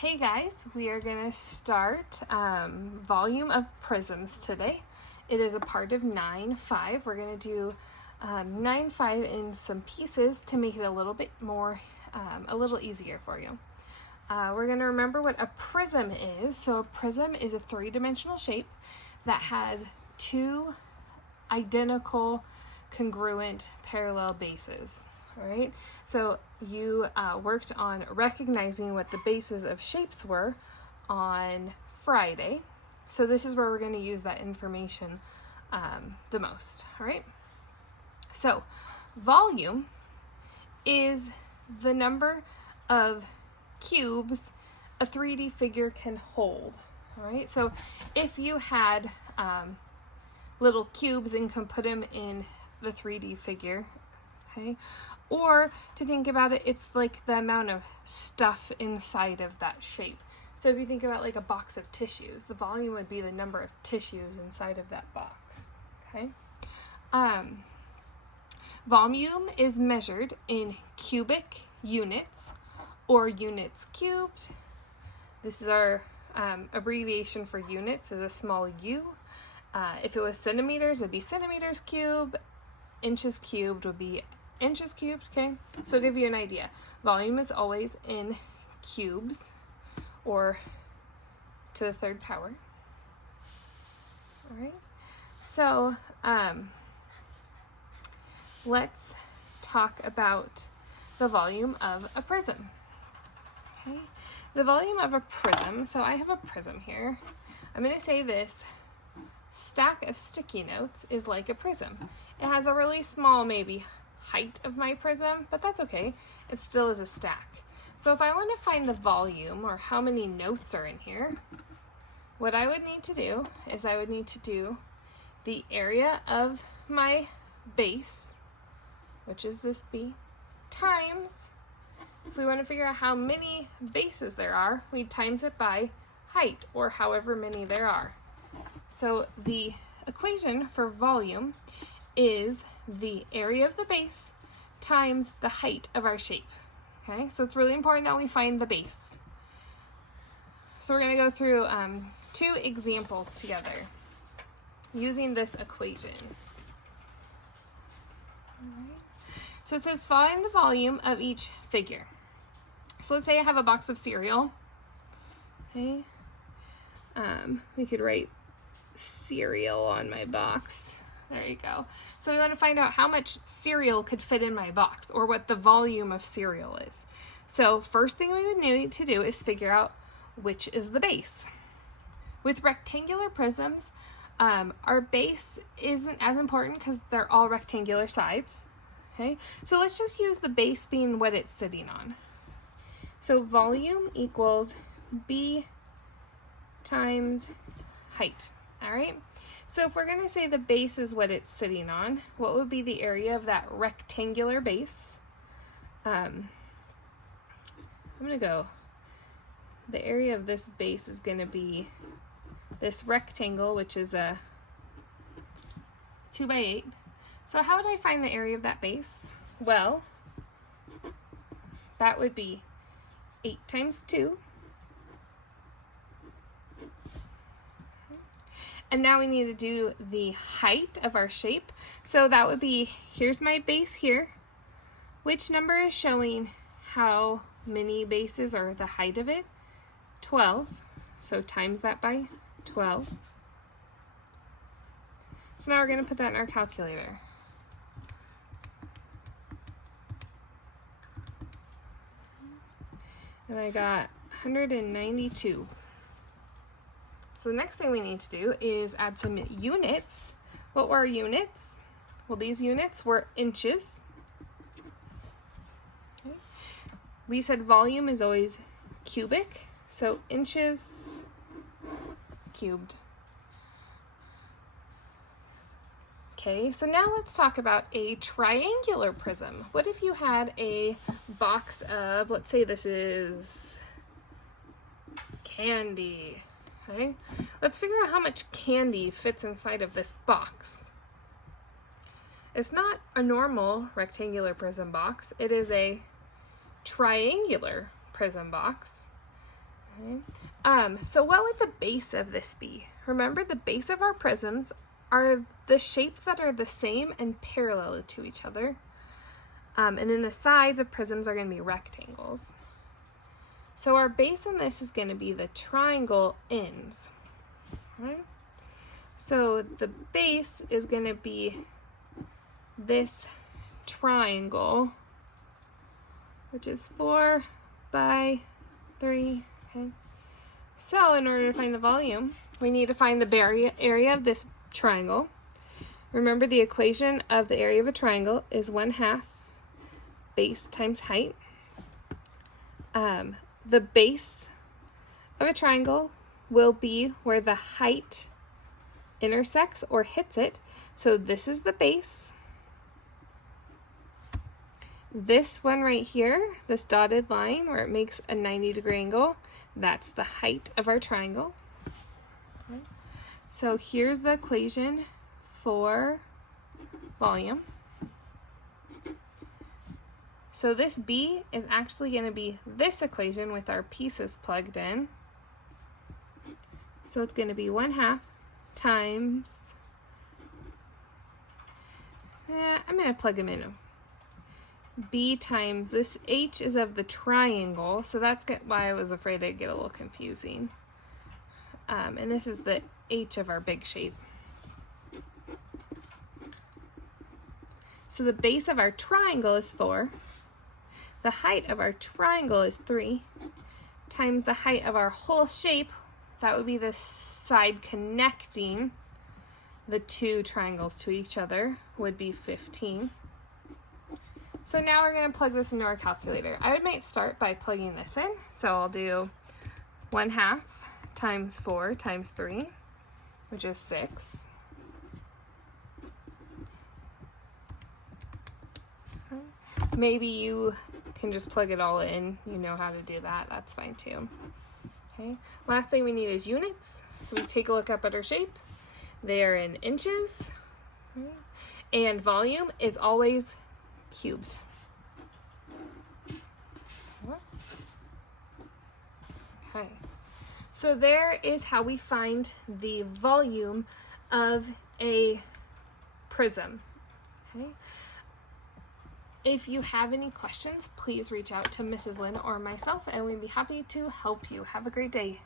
Hey guys, we are going to start volume of prisms today. It is a part of 9-5. We're going to do 9-5 in some pieces to make it a little bit more, a little easier for you. We're going to remember what a prism is. So a prism is a three-dimensional shape that has two identical, congruent, parallel bases. All right, so you worked on recognizing what the bases of shapes were on Friday. So this is where we're going to use that information the most. All right, so volume is the number of cubes a 3D figure can hold. All right, so if you had little cubes and can put them in the 3D figure, okay, or to think about it, it's like the amount of stuff inside of that shape. So if you think about like a box of tissues, the volume would be the number of tissues inside of that box. Okay. Volume is measured in cubic units or units cubed. This is our abbreviation for units, is a small u. If it was centimeters, it would be centimeters cubed. Inches cubed would be inches cubed, okay? So to give you an idea, volume is always in cubes or to the third power. All right, so let's talk about the volume of a prism. Okay, the volume of a prism, so I have a prism here. I'm going to say this stack of sticky notes is like a prism. It has a really small maybe height of my prism, but that's okay. It still is a stack. So if I want to find the volume or how many notes are in here, what I would need to do is I would need to do the area of my base, which is this B, times, if we want to figure out how many bases there are, we times it by height or however many there are. So the equation for volume is the area of the base times the height of our shape. Okay, so it's really important that we find the base. So we're going to go through two examples together using this equation. All right. So it says find the volume of each figure. So let's say I have a box of cereal. Okay, we could write cereal on my box. There you go. So we want to find out how much cereal could fit in my box or what the volume of cereal is. So first thing we would need to do is figure out which is the base. With rectangular prisms, our base isn't as important because they're all rectangular sides. Okay, so let's just use the base being what it's sitting on. So volume equals B times height. All right. So if we're going to say the base is what it's sitting on, what would be the area of that rectangular base? I'm going to go, the area of this base is going to be this rectangle, which is a 2x8. So how would I find the area of that base? Well, that would be 8 times 2. And now we need to do the height of our shape. So that would be, here's my base here. Which number is showing how many bases or the height of it? 12. So times that by 12. So now we're going to put that in our calculator. And I got 192. So the next thing we need to do is add some units. What were units? Well, these units were inches. Okay. We said volume is always cubic, so inches cubed. Okay, so now let's talk about a triangular prism. What if you had a box of, let's say this is candy. Okay, let's figure out how much candy fits inside of this box. It's not a normal rectangular prism box. It is a triangular prism box. Okay. So what would the base of this be? Remember, the base of our prisms are the shapes that are the same and parallel to each other. And then the sides of prisms are going to be rectangles. So our base on this is going to be the triangle ends. Okay. So the base is going to be this triangle, which is 4 by 3. Okay. So in order to find the volume, we need to find the area of this triangle. Remember, the equation of the area of a triangle is 1/2 base times height. The base of a triangle will be where the height intersects or hits it. So this is the base. This one right here, this dotted line where it makes a 90-degree angle, that's the height of our triangle. Okay. So here's the equation for volume. So this B is actually going to be this equation with our pieces plugged in. So it's going to be 1/2 times, I'm going to plug them in. B times this H is of the triangle, so that's why I was afraid it'd get a little confusing. And this is the H of our big shape. So the base of our triangle is 4. The height of our triangle is 3 times the height of our whole shape. That would be the side connecting the two triangles to each other, would be 15. So now we're going to plug this into our calculator. I might start by plugging this in. So I'll do 1/2 times 4 times 3, which is 6. Maybe you can just plug it all in. You know how to do that. That's fine too. Okay. Last thing we need is units. So we take a look up at our shape. They are in inches. Okay. And volume is always cubed. Okay. So there is how we find the volume of a prism. Okay. If you have any questions, please reach out to Mrs. Lynn or myself, and we'd be happy to help you. Have a great day.